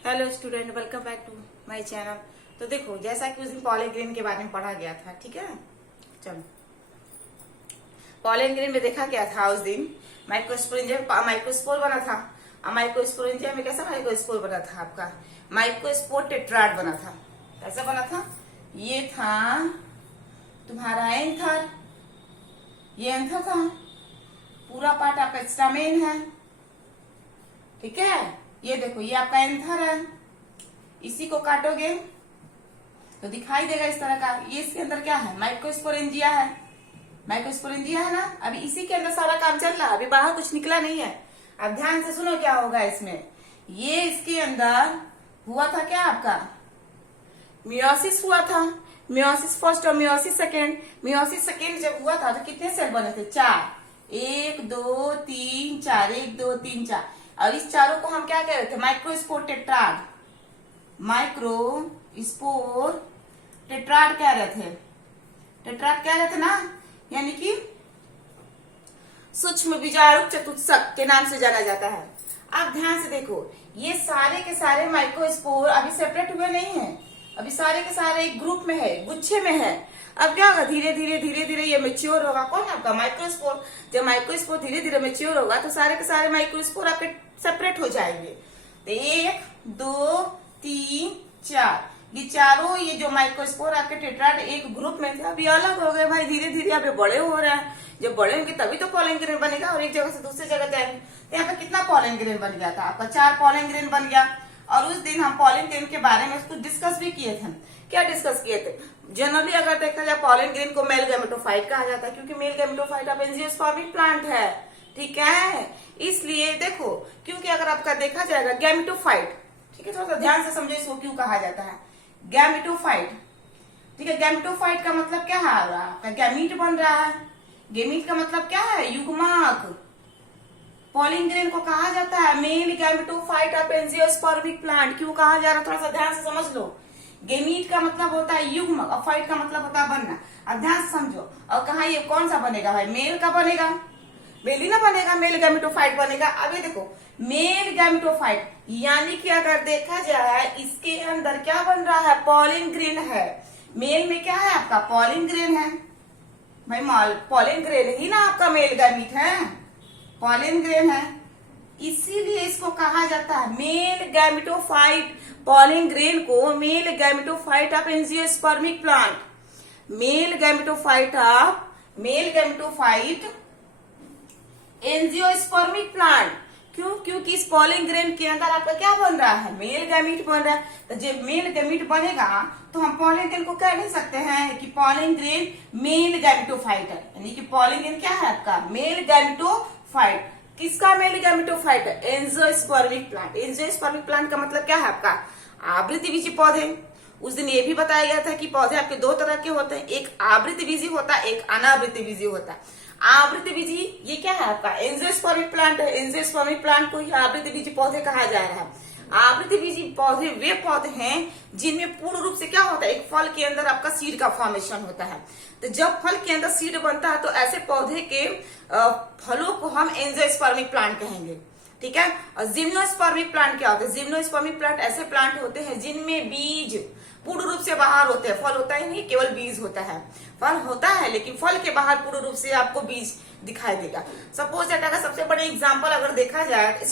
Hello student, welcome back to my channel. तो देखो, जैसा कि उस दिन पॉलिन ग्रीन के बारे में पढ़ा गया था, ठीक है। चलो, पॉलिन ग्रीन में देखा गया था उस दिन माइक्रोस्पोर बना था। और माइक्रोस्पोरेंजिया में कैसा माइक्रोस्पोर बना था? आपका माइक्रोस्पोर टेट्राड बना था। कैसा बना था? ये था तुम्हारा एंथर, ये एंथर था। पूरा पार्ट आपका स्टामेन है, ठीक है। ये देखो, ये आपका एंथर है। इसी को काटोगे तो दिखाई देगा इस तरह का। ये इसके अंदर क्या है? माइक्रोस्पोरेंजिया है। माइक्रोस्पोरेंजिया है ना। अभी इसी के अंदर सारा काम चल रहा है, अभी बाहर कुछ निकला नहीं है। अब ध्यान से सुनो क्या होगा इसमें। ये इसके अंदर हुआ था क्या आपका? मियोसिस हुआ था। मियोसिस फर्स्ट और मियोसिस सेकेंड। मियोसिस सेकेंड जब हुआ था तो कितने सेल बने थे? 4। 1 2 3 4, 1 2 3 4। और इस चारों को हम क्या कह रहे थे? Microspore tetrad. माइक्रोस्पोर टेट्राड कह रहे थे। टेट्राड कह रहे थे ना, यानी कि सूक्ष्म बीजाणु चतुष्क के नाम से जाना जाता है। अब ध्यान से देखो, ये सारे के सारे माइक्रोस्पोर अभी सेपरेट हुए नहीं है, अभी सारे के सारे एक ग्रुप में है, गुच्छे में है। अब क्या होगा? धीरे धीरे ये मैच्योर होगा। कौन? आपका माइक्रोस्पोर। जब माइक्रोस्पोर धीरे धीरे मैच्योर होगा तो सारे के सारे माइक्रोस्पोर आपके सेपरेट हो जाएंगे। तो 1 2 3 4, ये चारों ये जो माइक्रोस्पोर आपके टेट्राड एक ग्रुप में थे, अभी अलग हो गए भाई। धीरे धीरे यहाँ पे बड़े हो रहे हैं। जब बड़े होंगे तभी तो पॉलन ग्रेन बनेगा और एक जगह से दूसरी जगह जाएंगे। तो यहाँ पे कितना पॉलन ग्रेन बन गया था? आपका 4 पॉलन ग्रेन बन गया। और उस दिन हम पॉलन ग्रेन के बारे में कुछ डिस्कस भी किए थे। क्या डिस्कस किए थे? जनरली अगर देखा जाए पॉलन ग्रेन को मेल गैमेटोफाइट कहा जाता है, क्योंकि मेल गैमेटोफाइट आप एंजियोस्पर्मिक प्लांट है, ठीक है। इसलिए देखो, क्योंकि अगर आपका देखा जाएगा गैमेटोफाइट, ठीक है, थोड़ा सा ध्यान से समझो इसको क्यों कहा जाता है गैमेटोफाइट, ठीक है। गैमेटोफाइट का मतलब क्या है? आपका गैमीट बन रहा है। गैमीट का मतलब क्या है? युग्मक। पॉलिन ग्रेन को कहा जाता है male gametophyte of angiospermic plant. क्यों कहा जा रहा है? थोड़ा सा ध्यान से समझ लो। गैमीट का मतलब होता है युग्मक और फाइट का मतलब होता है बनना। अब ध्यान से समझो। और कहा ये कौन सा बनेगा भाई? मेल का बनेगा, मेल ही ना बनेगा, मेल गैमेटोफाइट बनेगा। अब ये देखो, मेल गैमेटोफाइट यानी कि अगर देखा जाए इसके अंदर क्या बन रहा है? पॉलिन ग्रेन है। मेल में क्या है आपका? पॉलिन ग्रेन है भाई। पॉलिन ग्रेन ही ना आपका मेल गैमीट है, पॉलिन ग्रेन है। इसीलिए इसको कहा जाता है मेल गैमेटोफाइट। पॉलिन ग्रेन को male gametophyte of angiospermic plant, male gametophyte angiospermic plant. क्यों? क्योंकि इस पॉलिन ग्रेन के अंदर आपका क्या बन रहा है? मेल गैमीट बन रहा है। तो जब मेल गैमीट बनेगा तो हम पॉलिन ग्रेन को कह नहीं सकते हैं कि पॉलिन ग्रेन मेल गैमेटोफाइट है, यानी कि पॉलिन ग्रेन क्या है आपका? Male gametophyte. किसका मेल गैमेटोफाइट है? Angiospermic plant. एंजियोस्पर्मिक प्लांट का मतलब क्या है आपका? आवृतबीजी पौधे। उस दिन ये भी बताया गया था कि पौधे आपके 2 तरह के होते हैं, एक आवृतबीजी होता है, एक अनावृतबीजी होता है। आवृतबीजी ये क्या है आपका? एंजियोस्पर्मिक प्लांट है। एंजियोस्पर्मिक प्लांट को ही आवृतबीजी पौधे कहा जा रहा है। आवृतबीजी पौधे वे पौधे हैं जिनमें पूर्ण रूप से क्या होता है? एक फल के अंदर आपका सीड का फॉर्मेशन होता है। तो जब फल के अंदर सीड बनता है तो ऐसे पौधे के फलों को हम एंजियोस्पर्मिक प्लांट कहेंगे, ठीक है। और जिम्नोस्पर्मिक प्लांट क्या होते हैं? जिम्नोस्पर्मिक प्लांट ऐसे प्लांट होते हैं जिनमें बीज पूर्ण रूप से बाहर होते हैं। फल होता ही नहीं, केवल बीज होता है। फल होता है लेकिन फल के बाहर पूर्ण रूप से आपको बीज दिखाई देगा। सपोज दैट अगर सबसे बड़े एग्जांपल अगर देखा जाए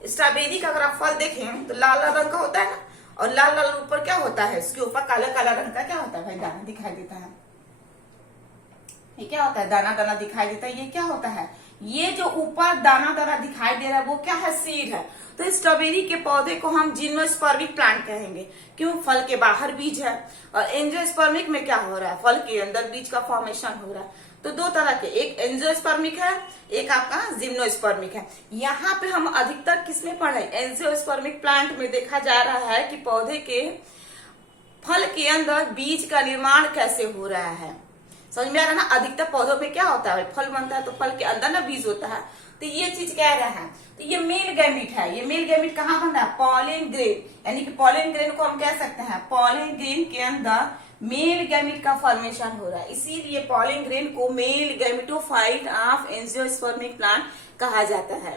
स्ट्रॉबेरी का अगर आप फल देखें तो लाल लाल रंग का होता है ना, और लाल लाल ऊपर क्या होता है? इसके ऊपर काला काला रंग का क्या होता है भाई? दाना दिखाई देता है। ये क्या होता है? दाना दाना दिखाई देता है। ये क्या होता है? ये जो ऊपर दाना दाना दिखाई दे रहा है वो क्या है? सीड है। तो स्ट्रॉबेरी के पौधे को हम जिम्नोस्पर्मिक प्लांट कहेंगे। क्यों? फल के बाहर बीज है। और एंजियोस्पर्मिक में क्या हो रहा है? फल के अंदर बीज का फॉर्मेशन हो रहा है। तो 2 तरह के, एक एंजियोस्पर्मिक है, एक आपका जिम्नोस्पर्मिक है। यहाँ पे हम अधिकतर किसमें पढ़े? एंजियोस्पर्मिक प्लांट में देखा जा रहा है कि पौधे के फल के अंदर बीज का निर्माण कैसे हो रहा है। समझ में आ रहा है ना? अधिकतर पौधों में क्या होता है? फल बनता है तो फल के अंदर ना बीज होता है। तो ये चीज कह रहा है। तो ये मेल गैमीट है। ये मेल गैमीट कहाँ बन रहा है? पॉलिन ग्रेन, यानी कि पॉलिन ग्रेन को हम कह सकते हैं पॉलिन ग्रेन के अंदर मेल गैमीट का फॉर्मेशन हो रहा है। इसीलिए पॉलिन ग्रेन को male gametophyte of angiospermic plant कहा जाता है।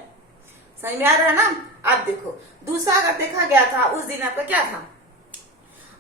समझ में आ रहा है ना। अब देखो दूसरा अगर देखा गया था, उस दिन आपका क्या था,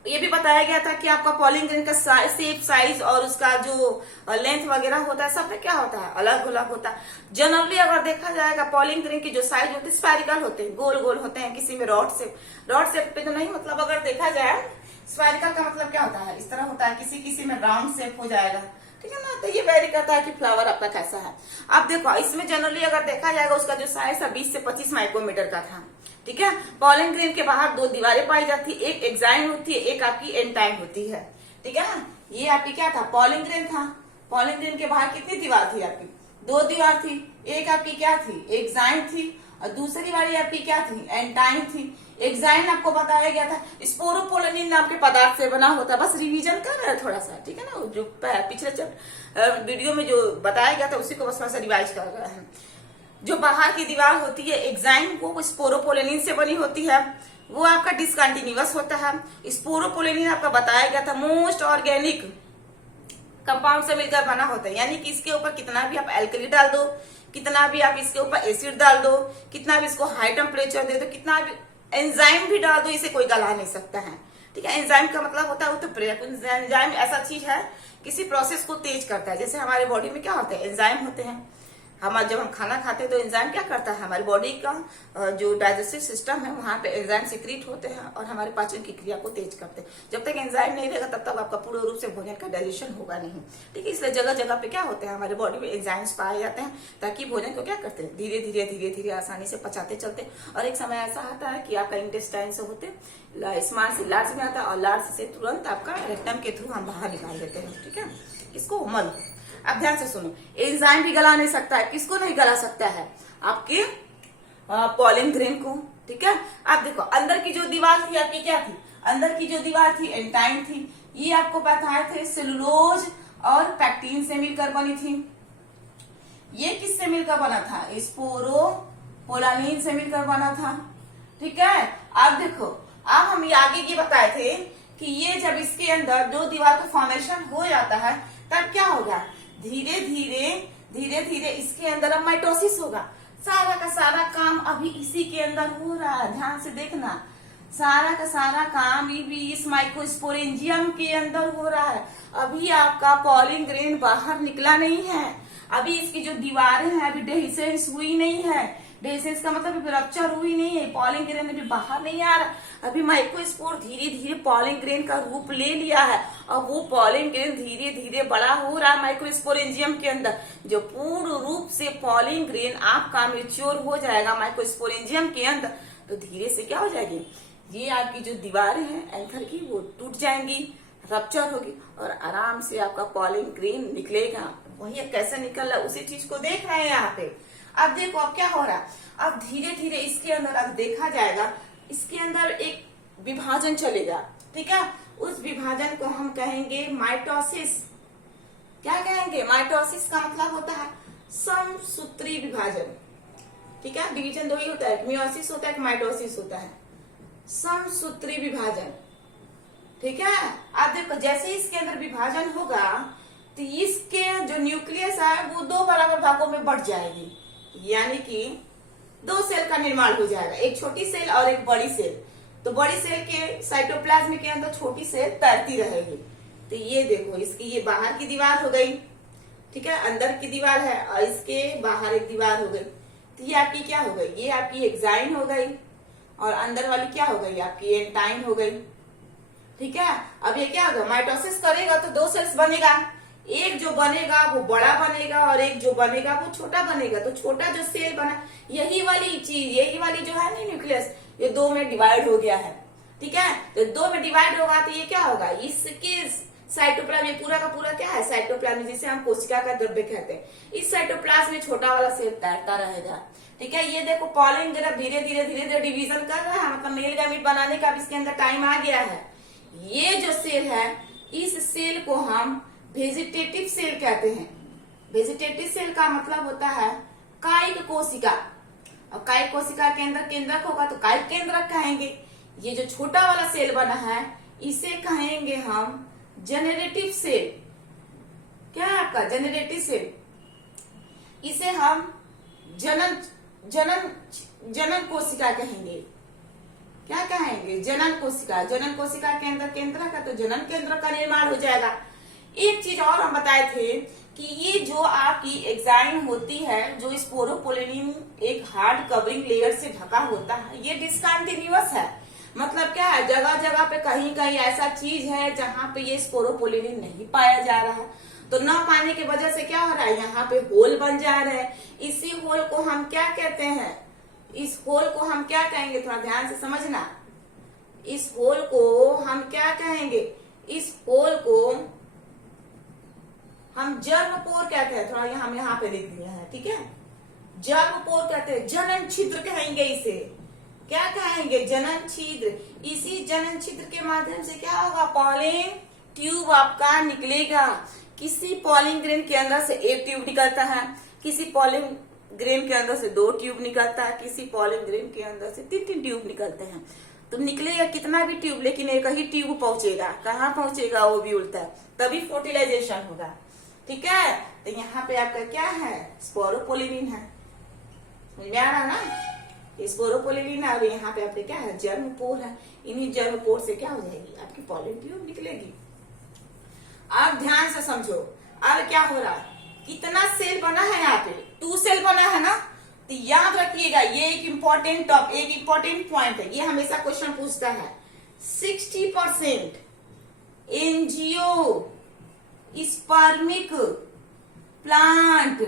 ये भी बताया गया था कि आपका पॉलिंग ग्रेन का शेप, साइज और उसका जो लेंथ वगैरह होता है सब में क्या होता है, अलग अलग होता है। जनरली अगर देखा जाएगा पॉलिंग ग्रेन की जो साइज होते हैं स्फेरिकल होते हैं, गोल गोल होते हैं, किसी में रॉड शेप पे तो नहीं, मतलब अगर देखा जाए स्फेरिकल का मतलब क्या होता है, इस तरह होता है, किसी किसी में राउंड शेप हो जाएगा, ठीक है ना। तो ये वेरी करता है कि फ्लावर आपका कैसा है। अब देखो इसमें जनरली अगर देखा जाएगा उसका जो साइज था 20 से 25 माइक्रोमीटर का था, ठीक है। पॉलिन ग्रेन के बाहर दो दीवारें पाई जाती है, एक एक्साइन होती है, एक आपकी एंटाइन होती है, ठीक है ना। ये आपकी क्या था, पॉलिन ग्रेन था। पॉलिन ग्रेन के बाहर कितनी दीवार थी आपकी, दो दीवार थी, एक आपकी क्या थी, एक्साइन थी, और दूसरी वाली आपकी क्या थी, एंटाइन थी। एक्साइन आपको बताया गया था स्पोरोपोलेनिन नाम के पदार्थ से बना होता है, बस रिवीजन कर रहे हैं थोड़ा सा, ठीक है ना। जो पिछले वीडियो में जो बताया गया था उसी को बस थोड़ा सा रिवाइज कर रहे हैं। जो बाहर की दीवार होती है एक्साइन, वो स्पोरोपोलेनिन से बनी होती है, वो आपका डिसकंटिन्यूअस होता है। स्पोरोपोलेनिन आपका बताया गया था मोस्ट ऑर्गेनिक कंपाउंड से मिलकर बना होता है, यानी कि इसके ऊपर कितना भी आप एल्कली डाल दो, कितना भी आप इसके ऊपर एसिड डाल दो, कितना भी इसको हाई टेम्परेचर दे दो, कितना भी एंजाइम भी डाल दो, इसे कोई गला नहीं सकता है, ठीक है। एंजाइम का मतलब होता है उत्प्रेरक। एंजाइम ऐसा चीज है किसी प्रोसेस को तेज करता है, जैसे हमारे बॉडी में क्या होता है, एंजाइम होते हैं। जब हम खाना खाते हैं तो एंजाइम क्या करता है, हमारी बॉडी का जो डाइजेस्टिव सिस्टम है वहां पे एंजाइम सिक्रीट होते हैं और हमारे पाचन की क्रिया को तेज करते हैं। जब तक एंजाइम नहीं रहेगा तब तक आपका पूर्ण रूप से भोजन का डाइजेशन होगा नहीं, ठीक है। इसलिए जगह जगह पे क्या होते हैं, हमारे बॉडी में एंजाइम्स पाए जाते हैं, ताकि भोजन को क्या करते हैं, धीरे धीरे धीरे धीरे आसानी से पचाते चलते। और एक समय ऐसा आता है कि आपका इंटेस्टाइन से होते स्मार्ट से लार्ज में आता है, और लार्ज से तुरंत आपका रेक्टम के थ्रू हम बाहर निकाल देते हैं, ठीक है। इसको मल। अब ध्यान से सुनो, एंजाइम भी गला नहीं सकता है, किसको नहीं गला सकता है, आपके पॉलिन ग्रेन को, ठीक है। अब देखो अंदर की जो दीवार थी आपकी क्या थी, अंदर की जो दीवार थी एंटाइन थी। ये आपको बताए थे सेलुलोज और पैक्टीन से मिलकर बनी थी। ये किससे मिलकर बना था, स्पोरोपोलानिन से मिलकर बना था, ठीक है। अब देखो अब हम ये आगे ये बताए थे कि ये जब इसके अंदर दो दीवार का फॉर्मेशन हो जाता है तब क्या होगा, धीरे धीरे इसके अंदर अब माइटोसिस होगा। सारा का सारा काम अभी इसी के अंदर हो रहा है, ध्यान से देखना, सारा का सारा काम भी इस माइक्रोस्पोरेंजियम के अंदर हो रहा है। अभी आपका पॉलिन ग्रेन बाहर निकला नहीं है, अभी इसकी जो दीवारें हैं अभी डेहिसेंस हुई नहीं है। डेहिसेंस का मतलब रप्चर हुई नहीं है, पॉलिन ग्रेन अभी बाहर नहीं आ रहा। अभी माइक्रोस्पोर धीरे धीरे पॉलिन ग्रेन का रूप ले लिया है, और वो पॉलिन ग्रेन धीरे धीरे बड़ा हो रहा है माइक्रोस्पोरेंजियम के अंदर। जो पूर्ण रूप से पॉलिन ग्रेन आपका मेच्योर हो जाएगा माइक्रोस्पोरेंजियम के अंदर, तो धीरे से क्या हो जाएगी, ये आपकी जो दीवारें हैं एंथर की वो टूट जाएंगी, रप्चर होगी, और आराम से आपका पॉलिन ग्रेन निकलेगा। वही कैसे निकल रहा है उसी चीज को देख रहे हैं यहाँ पे। अब देखो अब क्या हो रहा है, अब धीरे धीरे इसके अंदर अब देखा जाएगा, इसके अंदर एक विभाजन चलेगा, ठीक है। उस विभाजन को हम कहेंगे माइटोसिस। क्या कहेंगे, माइटोसिस का मतलब होता है समसूत्री विभाजन, ठीक है। डिवीजन दो ही होता है, मियोसिस होता है, माइटोसिस होता है, समसूत्री विभाजन, ठीक है। अब देखो जैसे इसके अंदर विभाजन होगा तो इसके जो न्यूक्लियस है वो दो बराबर भागों में बढ़ जाएगी, यानी कि दो सेल का निर्माण हो जाएगा, एक छोटी सेल और एक बड़ी सेल। तो बड़ी सेल के साइटोप्लाज्म के अंदर छोटी सेल तैरती रहेगी। तो ये देखो इसकी ये बाहर की दीवार हो गई, ठीक है, अंदर की दीवार है, और इसके बाहर एक दीवार हो गई। तो ये आपकी क्या हो गई, ये आपकी एक्साइन हो गई, और अंदर वाली क्या हो गई, आपकी एंटाइन हो गई, ठीक है। अब ये क्या होगा, माइटोसिस करेगा तो दो सेल्स बनेगा, एक जो बनेगा वो बड़ा बनेगा और एक जो बनेगा वो छोटा बनेगा। तो छोटा जो सेल बना, यही वाली चीज, यही वाली जो है ना न्यूक्लियस, ये दो में डिवाइड हो गया है, ठीक है। तो दो में डिवाइड होगा तो ये क्या होगा, इसके साइटोप्लाज्म, ये पूरा का पूरा क्या है, साइटोप्लाज्म, जिसे हम कोशिका का द्रव्य कहते हैं। इस साइटोप्लाज्म में छोटा वाला सेल तैरता रहेगा, ठीक है। ये देखो पॉलिन ग्रेन धीरे धीरे डिवीजन कर रहा है, मतलब मेल गैमीट बनाने का भी इसके अंदर टाइम आ गया है। ये जो सेल है, इस सेल को हम वेजिटेटिव सेल कहते हैं। वेजिटेटिव सेल का मतलब होता है कायिक कोशिका, और कायिक कोशिका के अंदर केंद्रक होगा तो कायिक केंद्रक कहेंगे। ये जो छोटा वाला सेल बना है इसे कहेंगे हम जेनरेटिव सेल। क्या है आपका जेनरेटिव सेल, इसे हम जनन जनन जनन कोशिका कहेंगे। क्या कहेंगे? जनन कोशिका। जनन कोशिका के अंदर केंद्र का तो जनन केंद्र का निर्माण हो जाएगा। एक चीज और हम बताए थे कि ये जो आपकी एग्जाइम होती है, जो स्पोरोपोलिनियम एक हार्ड कवरिंग लेयर से ढका होता है, ये डिसकंटिन्यूअस है। मतलब क्या है, जगह जगह पे कहीं कहीं ऐसा चीज है जहां पे ये स्पोरोपोलिनियम नहीं पाया जा रहा है, तो न पाने की वजह से क्या हो रहा है, यहाँ पे होल बन जा रहे हैं। इसी होल को हम क्या कहते हैं? इस होल को हम क्या कहेंगे? थोड़ा ध्यान से समझना। इस होल को हम क्या कहेंगे? इस होल को हम जर्मपोर कहते हैं। थोड़ा हम यहाँ पे लिख दिया है, ठीक है। जर्मपोर कहते हैं, जनन छिद्र कहेंगे इसे। क्या कहेंगे? जनन छिद्र। इसी जनन छिद्र के माध्यम से क्या होगा? पॉलिन ट्यूब आपका निकलेगा। किसी पॉलिन ग्रेन के अंदर से एक ट्यूब निकलता है, किसी पॉलिन ग्रेन के अंदर से 2 ट्यूब निकलता है, किसी पॉलिन ग्रेन के अंदर से 3 ट्यूब निकलते हैं। तो निकलेगा कितना भी ट्यूब, लेकिन एक ही ट्यूब पहुंचेगा। कहाँ पहुंचेगा? ओव्यूल तक, तभी फर्टिलाइजेशन होगा, ठीक है। तो यहाँ पे आपका क्या है? स्पोरोपोलिनिन है। समझ में आ रहा ना? स्पोरोपोलिनिन है और यहाँ पे आपके क्या है? जर्मपोर है। इन्हीं जर्मपोर से क्या हो जाएगी? आपकी पॉलिन ट्यूब निकलेगी। अब ध्यान से समझो, अब क्या हो रहा है? कितना सेल बना है? यहाँ पे 2 सेल बना है ना। तो याद रखिएगा, ये एक इम्पोर्टेंट पॉइंट है, ये हमेशा क्वेश्चन पूछता है। 60% एंजियो स्पर्मिक प्लांट,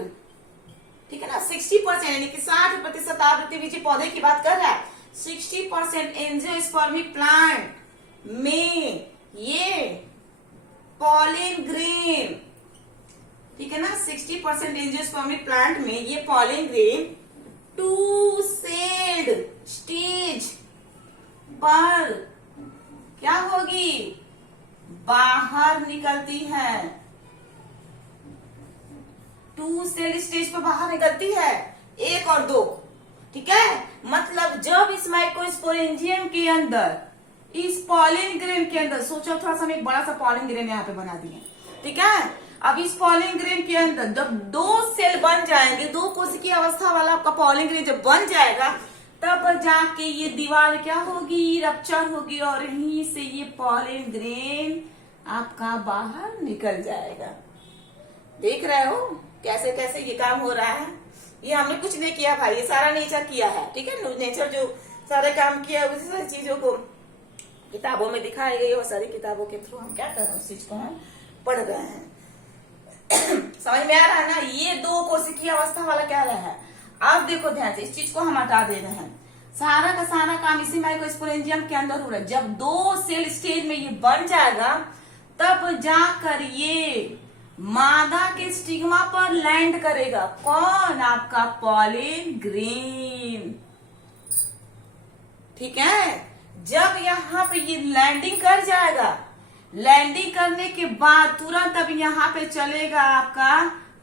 ठीक है ना। 60% यानी कि 60% आवृत्तिबीजी पौधे की बात कर रहा है। 60% एंजियोस्पर्मिक प्लांट में ये पॉलिन ग्रेन, ठीक है ना। 60% एंजियोस्पर्मिक प्लांट में ये पॉलिन ग्रेन 2 सेल्ड स्टेज पर क्या होगी? बाहर निकलती है। 2 सेल स्टेज पर बाहर निकलती है, 1 और 2, ठीक है। मतलब जब इस माइक्रोस्पोरेंजियम के अंदर, इस पॉलिन ग्रेन के अंदर, सोचो थोड़ा सा, एक बड़ा सा पॉलिन ग्रेन यहाँ पे बना दिए, ठीक है। अब इस पॉलिन ग्रेन के अंदर जब 2 सेल बन जाएंगे, 2 कोशिकीय अवस्था वाला आपका पॉलिन ग्रेन जब बन जाएगा, तब जाके ये दीवार क्या होगी? रप्चर होगी और यहीं से ये पॉलिन ग्रेन आपका बाहर निकल जाएगा। देख रहे हो कैसे कैसे ये काम हो रहा है? ये हमने कुछ नहीं किया भाई, ये सारा नेचर किया है, ठीक है। नेचर जो सारे काम किया है, उसी सारी चीजों को किताबों में दिखाई गई, और सारी किताबों के थ्रू हम क्या कर रहे हैं? उस चीज को हम पढ़ रहे हैं। समझ में आ रहा है ना? ये 2 कोशिकीय अवस्था वाला क्या रहा है। अब देखो ध्यान से, इस चीज को हम हटा दे रहे हैं। सारा का सारा काम इसी माइक्रोस्पोरेंजियम के अंदर हो रहा है। जब 2 सेल स्टेज में ये बन जाएगा, तब जाकर ये मादा के स्टिग्मा पर लैंड करेगा। कौन? आपका पॉलिन ग्रेन, ठीक है। जब यहाँ पे ये लैंडिंग कर जाएगा, लैंडिंग करने के बाद तुरंत अब यहाँ पे चलेगा आपका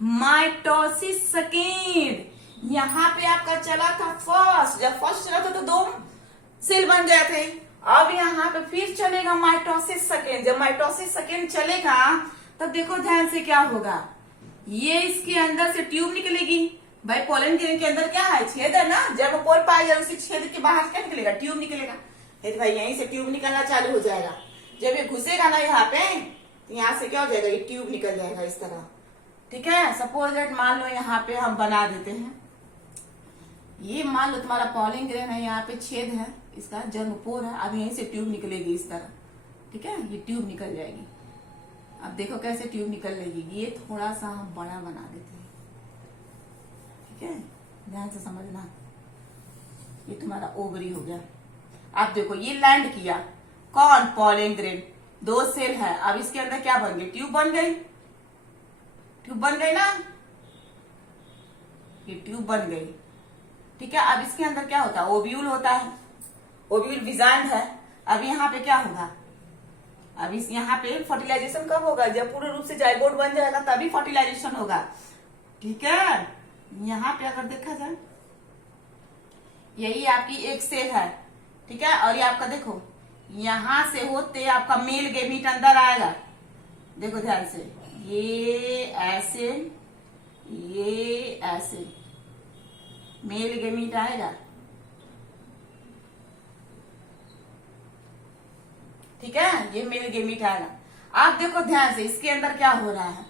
माइटोसिस सेकेंड। यहाँ पे आपका चला था फर्स्ट, जब फर्स्ट चला था तो 2 सेल बन गए थे। अब यहाँ पे फिर चलेगा माइटोसिस सेकेंड। जब माइटोसिस सेकेंड चलेगा, तो देखो ध्यान से क्या होगा? ये इसके अंदर से ट्यूब निकलेगी। भाई पॉलिन ग्रेन के अंदर क्या है? छेद है ना। जब पोल पाया जाए, उसी छेद के बाहर क्या निकलेगा? ट्यूब निकलेगा। तो भाई यहीं से ट्यूब निकलना चालू हो जाएगा। जब ये घुसेगा ना यहाँ पे, तो यहाँ से क्या हो जाएगा? ये ट्यूब निकल जाएगा इस तरह, ठीक है। सपोज दैट मान लो यहाँ पे हम बना देते हैं, ये मान लो तुम्हारा पॉलिन ग्रेन है, यहाँ पे छेद है, इसका जर्मपोर है। अब यहीं से ट्यूब निकलेगी इस तरह, ठीक है। ये ट्यूब निकल जाएगी। अब देखो कैसे ट्यूब निकल लेगी। ये थोड़ा सा हम बड़ा बना देते हैं, ठीक है। ध्यान से समझना। ये तुम्हारा ओवरी हो गया। अब देखो ये लैंड किया, कौन? Pollen grain. 2 सेल है। अब इसके अंदर क्या बन गई? ट्यूब बन गई। ट्यूब बन गई ना, ये ट्यूब बन गई, ठीक है। अब इसके अंदर क्या होता है? ओव्यूल होता है। ओव्यूल विजांड है। अब यहाँ पे क्या होगा? अब इस यहाँ पे फर्टिलाइजेशन कब होगा? जब पूर्ण रूप से जाइगोट बन जाएगा, तभी फर्टिलाइजेशन होगा, ठीक है। यहाँ पे अगर देखा जाए, यही आपकी एक सेल है, ठीक है। और ये आपका देखो, यहां से होते आपका मेल गेमीट अंदर आएगा। देखो ध्यान से, ये ऐसे, ये ऐसे मेल गैमीट आएगा। ठीक है, ये मेल गैमीट आएगा। आप देखो ध्यान से, इसके अंदर क्या हो रहा है,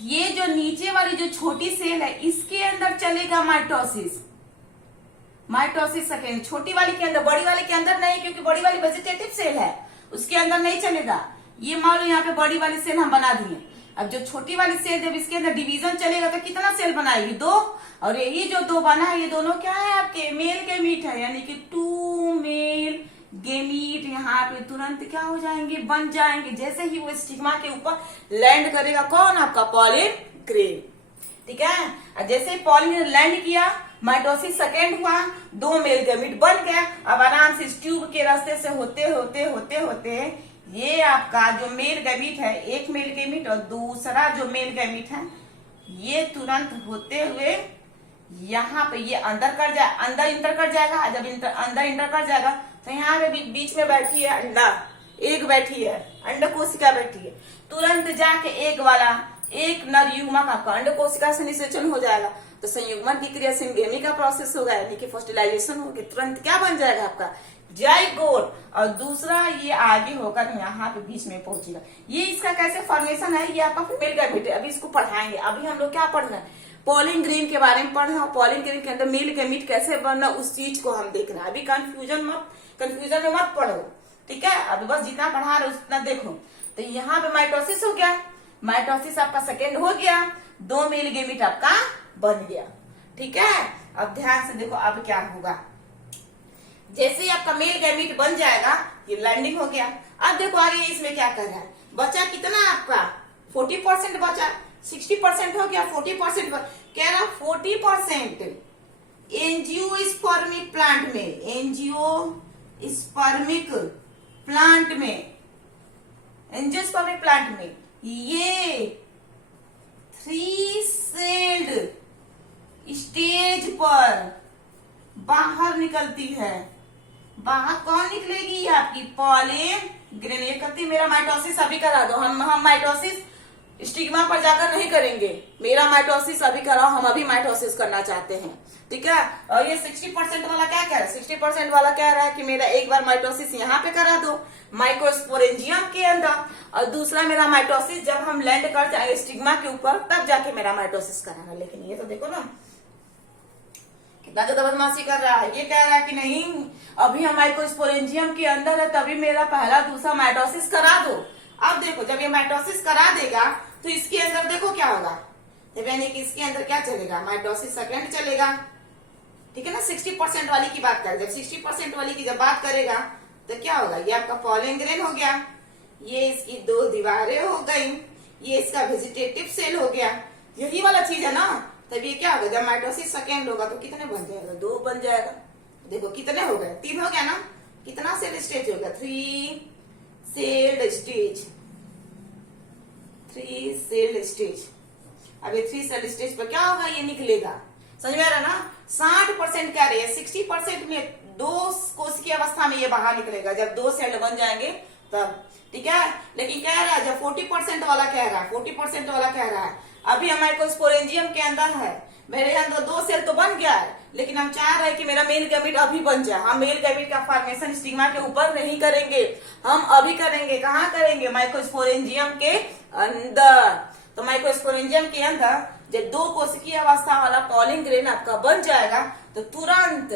ये जो नीचे वाली जो छोटी सेल है इसके अंदर चलेगा माइटोसिस। माइटोसिस सेकेंड, छोटी वाली के अंदर, बड़ी वाली के अंदर नहीं, क्योंकि बड़ी वाली वेजिटेटिव सेल है, उसके अंदर नहीं चलेगा। ये मान लो यहाँ पे बड़ी वाली सेल हम बना दिए। अब जो छोटी वाली सेल जब इसके अंदर डिवीजन चलेगा तो कितना सेल बनाएगी, 2। और ये जो 2 बना है, ये दोनों क्या है आपके, मेल गैमीट है, यानी कि 2 मेल गैमीट यहाँ पे तुरंत क्या हो जाएंगे, बन जाएंगे। जैसे ही वो स्टिग्मा के ऊपर लैंड करेगा, कौन, आपका पॉलिन ग्रेन। ठीक है, और जैसे ही पॉलिन लैंड किया, माइटोसिस सेकेंड हुआ, 2 मेल गैमीट बन गया। अब आराम से इस ट्यूब के रास्ते से होते होते होते होते ये आपका जो मेल गैमीट है, एक मेल गैमीट और दूसरा जो मेल गैमीट है, ये तुरंत होते हुए यहाँ पे ये अंदर इंटर कर जाएगा। जब अंदर इंटर कर जाएगा तो यहाँ पे बीच में बैठी है अंडा, एग बैठी है, अंड कोशिका बैठी है, तुरंत जाके एक नर युग्मक आपका अंड कोशिका से निषेचन हो जाएगा। तो संयुग्मन की क्रिया सिंगेमी का प्रोसेस होगा, यानी कि फर्टिलाइजेशन होगी, तुरंत क्या बन जाएगा आपका जाइगोट। और दूसरा ये आगे होकर यहाँ पे बीच में पहुंचेगा। ये इसका कैसे फॉर्मेशन है, ये आपका फीमेल गैमीट है। अभी इसको पढ़ाएंगे। अभी हम लोग क्या पढ़ रहे हैं, पॉलिन ग्रेन के बारे में पढ़ रहे हैं। पॉलिन ग्रेन के अंदर मेल गैमीट कैसे बनना, उस चीज को हम देख रहे हैं। अभी कंफ्यूजन में मत पढ़ो, ठीक है। अभी बस जितना पढ़ा रहे उतना देखो। तो यहाँ पे माइटोसिस हो गया, माइटोसिस आपका सेकेंड हो गया, 2 मेल गैमीट आपका बन गया। ठीक है, अब ध्यान से देखो अब क्या होगा। जैसे ही आपका मेल गैमीट बन जाएगा, ये लैंडिंग हो गया। अब देखो आगे इसमें क्या कर रहा है, बचा कितना आपका 40% बचा, 60% हो गया, 40% कह रहा 40% एंजियोस्पर्मिक प्लांट में, एंजियोस्पर्मिक प्लांट में ये 3 सेल्ड स्टेज पर बाहर निकलती है। बाहर कौन निकलेगी, आपकी पॉलिन ग्रेन। ये कहती मेरा माइटोसिस अभी करा दो। हम माइटोसिस स्टिग्मा पर जाकर नहीं करेंगे, मेरा माइटोसिस अभी कराओ, हम अभी माइटोसिस करना चाहते हैं। ठीक है, और ये 60% वाला क्या कह रहा है, 60% वाला कह रहा है कि मेरा एक बार माइटोसिस यहाँ पे करा दो माइक्रोस्पोरेंजियम के अंदर, और दूसरा मेरा माइटोसिस जब हम लैंड कर जाएंगे स्टिग्मा के ऊपर तब जाके मेरा माइटोसिस कराना। लेकिन ये तो देखो ना कितना ज्यादा बदमाशी कर रहा है। ये कह रहा है कि नहीं, अभी हम माइक्रोस्पोरेंजियम के अंदर है, तभी मेरा पहला दूसरा माइटोसिस करा दो। अब देखो जब ये माइटोसिस करा देगा तो इसके अंदर देखो क्या होगा, यानी कि इसके अंदर क्या चलेगा, माइटोसिस सेकेंड चलेगा। ठीक है ना, 60% वाली की बात करें, जब 60% वाली की जब बात करेगा तो क्या होगा, ये आपका पॉलिन ग्रेन हो गया, ये इसकी 2 दीवारें हो गई, ये इसका वेजिटेटिव सेल हो गया, यही वाला चीज है ना। तब ये क्या होगा, जब माइटोसिस सेकेंड होगा तो कितने बन जाएगा, 2 बन जाएगा। देखो कितने हो गए, 3 हो गया ना, कितना सेल स्टेज होगा, 3 सेल्ड स्टेज, 3 सेल्ड स्टेज। अब ये 3 सेल्ड स्टेज पर क्या होगा, ये निकलेगा। समझ में आ रहा ना, 60% कह रही है, 60% में 2 कोशिकीय अवस्था में ये बाहर निकलेगा, जब 2 सेल बन जाएंगे तब। ठीक है, लेकिन कह रहा है जब 40% वाला कह रहा है, 40% वाला कह रहा है अभी हमारे को स्पोरेंजियम के अंदर है, मेरे अंदर 2 सेल तो बन गया है, लेकिन हम चाह रहे हैं कि मेरा मेल गैमीट अभी बन जाए। हम मेल गैमीट का फॉर्मेशन स्टिग्मा के ऊपर नहीं करेंगे, हम अभी करेंगे। कहाँ करेंगे, माइक्रोस्पोरेंजियम के अंदर। तो माइक्रोस्पोरेंजियम के अंदर जब 2 कोशिकीय अवस्था वाला पॉलिन ग्रेन आपका बन जाएगा तो तुरंत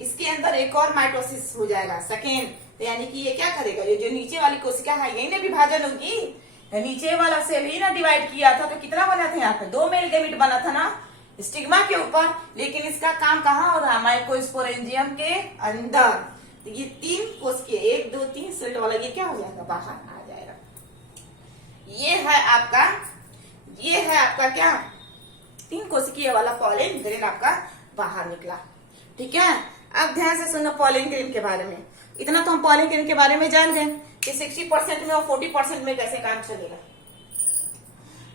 इसके अंदर एक और माइटोसिस हो जाएगा सेकेंड। तो यानी कि ये क्या करेगा, ये जो नीचे वाली कोशिका है यही ना विभाजन होगी, नीचे वाला सेल ही ना डिवाइड किया था, तो कितना बना था यहाँ पे, 2 मेल गैमीट बना था ना स्टिग्मा के ऊपर। लेकिन इसका काम कहाँ हो रहा है, माइक्रोस्पोरेंजियम के अंदर। तो ये 3 कोशिकीय 1 2 3 सेल वाला ये क्या हो जाएगा, बाहर आ जाएगा। ये है आपका क्या, 3 कोशिकीय वाला पॉलिन ग्रेन आपका बाहर निकला। ठीक है, अब ध्यान से सुनो पॉलिन ग्रेन के बारे में। इतना तो हम पॉलिन ग्रेन के बारे में जान गए कि 60% में और 40% में कैसे काम चलेगा।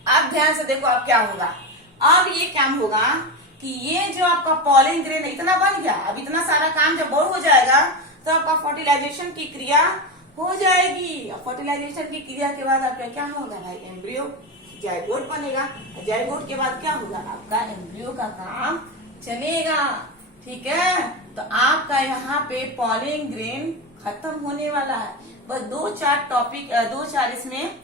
अब ध्यान से देखो अब क्या होगा। अब ये काम होगा कि ये जो आपका पॉलिन ग्रेन इतना बन गया, अब इतना सारा काम जब हो जाएगा तो आपका फर्टिलाइजेशन की क्रिया हो जाएगी। और फर्टिलाइजेशन की क्रिया के बाद आपका क्या होगा भाई, एम्ब्रियो जाइगोट बनेगा। जाइगोट के बाद क्या होगा, आपका एम्ब्रियो का काम चलेगा। ठीक है, तो आपका यहाँ पे पॉलिन ग्रेन खत्म होने वाला है। बस दो चार इसमें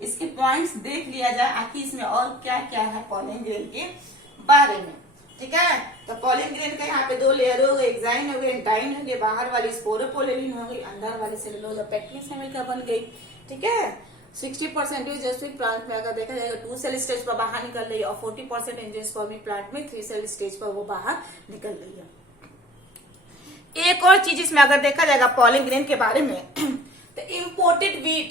इसके पॉइंट्स देख लिया जाए आखिर इसमें और क्या क्या है पॉलिन ग्रेन के बारे में। ठीक है, तो पॉलिन ग्रेन का यहाँ पे दो लेयर हो गए, एक्साइन हो गए, एंटाइन हो गए, बाहर वाली स्पोरोपोलेरिन हो गई, अंदर वाली सेलुलोज और पेक्टिन सेमिका बन गई। ठीक है, 60% एंजियोस्पर्मिक प्लांट में अगर देखा जाएगा 2 सेल स्टेज पर बाहर निकल रही है और 40% एंजियोस्पर्मिक प्लांट में 3 सेल स्टेज पर वो बाहर निकल रही है। एक और चीज इसमें अगर देखा जाएगा पॉलिन ग्रेन के बारे में तो इम्पोर्टेड वीट